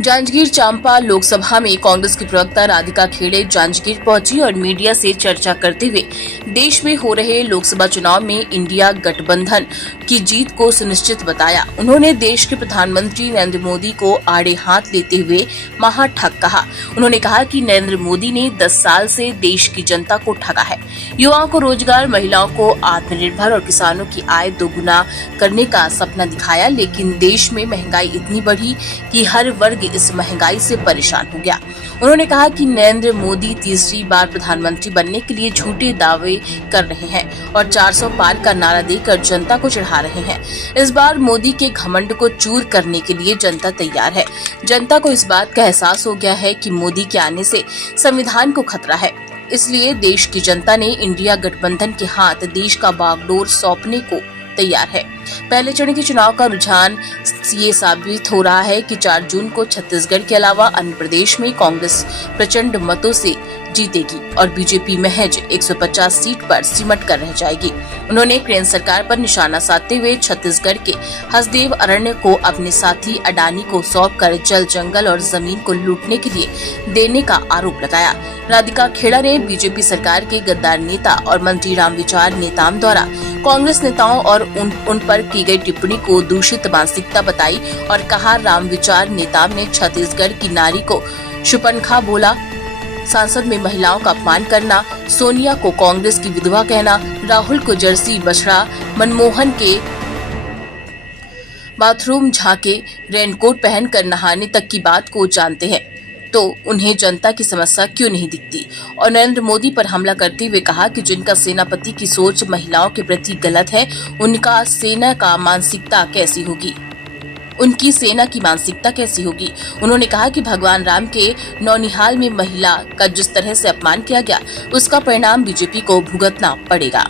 जांजगीर चांपा लोकसभा में कांग्रेस की प्रवक्ता राधिका खेड़े जांजगीर पहुंची और मीडिया से चर्चा करते हुए देश में हो रहे लोकसभा चुनाव में इंडिया गठबंधन की जीत को सुनिश्चित बताया। उन्होंने देश के प्रधानमंत्री नरेंद्र मोदी को आड़े हाथ लेते हुए महाठग कहा। उन्होंने कहा कि नरेंद्र मोदी ने 10 साल से देश की जनता को ठगा है, युवाओं को रोजगार, महिलाओं को आत्मनिर्भर और किसानों की आय दोगुना करने का सपना दिखाया, लेकिन देश में महंगाई इतनी बढ़ी कि हर वर्ग इस महंगाई से परेशान हो गया। उन्होंने कहा कि नरेंद्र मोदी तीसरी बार प्रधानमंत्री बनने के लिए झूठे दावे कर रहे हैं और 400 पार का नारा देकर जनता को चढ़ा रहे हैं। इस बार मोदी के घमंड को चूर करने के लिए जनता तैयार है। जनता को इस बात का एहसास हो गया है कि मोदी के आने से संविधान को खतरा है, इसलिए देश की जनता ने इंडिया गठबंधन के हाथ देश का बागडोर सौंपने को तैयार है। पहले चरण के चुनाव का रुझान ये साबित हो रहा है कि 4 जून को छत्तीसगढ़ के अलावा अन्य प्रदेश में कांग्रेस प्रचंड मतों से जीतेगी और बीजेपी महज 150 सीट पर सिमट कर रह जाएगी। उन्होंने केंद्र सरकार पर निशाना साधते हुए छत्तीसगढ़ के हसदेव अरण्य को अपने साथी अडानी को सौंपकर जल, जंगल और जमीन को लूटने के लिए देने का आरोप लगाया। राधिका खेड़ा ने बीजेपी सरकार के गद्दार नेता और मंत्री रामविचार नेताम द्वारा कांग्रेस नेताओं और उन पर की गई टिप्पणी को दूषित मानसिकता बताई और कहा, रामविचार नेताम ने छत्तीसगढ़ की नारी को शूर्पणखा बोला, संसद में महिलाओं का अपमान करना, सोनिया को कांग्रेस की विधवा कहना, राहुल को जर्सी बछड़ा, मनमोहन के बाथरूम झांके, रेनकोट पहनकर नहाने तक की बात को जानते हैं, तो उन्हें जनता की समस्या क्यों नहीं दिखती। और नरेंद्र मोदी पर हमला करते हुए कहा कि जिनका सेनापति की सोच महिलाओं के प्रति गलत है, उनकी सेना की मानसिकता कैसी होगी। उन्होंने कहा कि भगवान राम के नौनिहाल में महिला का जिस तरह से अपमान किया गया, उसका परिणाम बीजेपी को भुगतना पड़ेगा।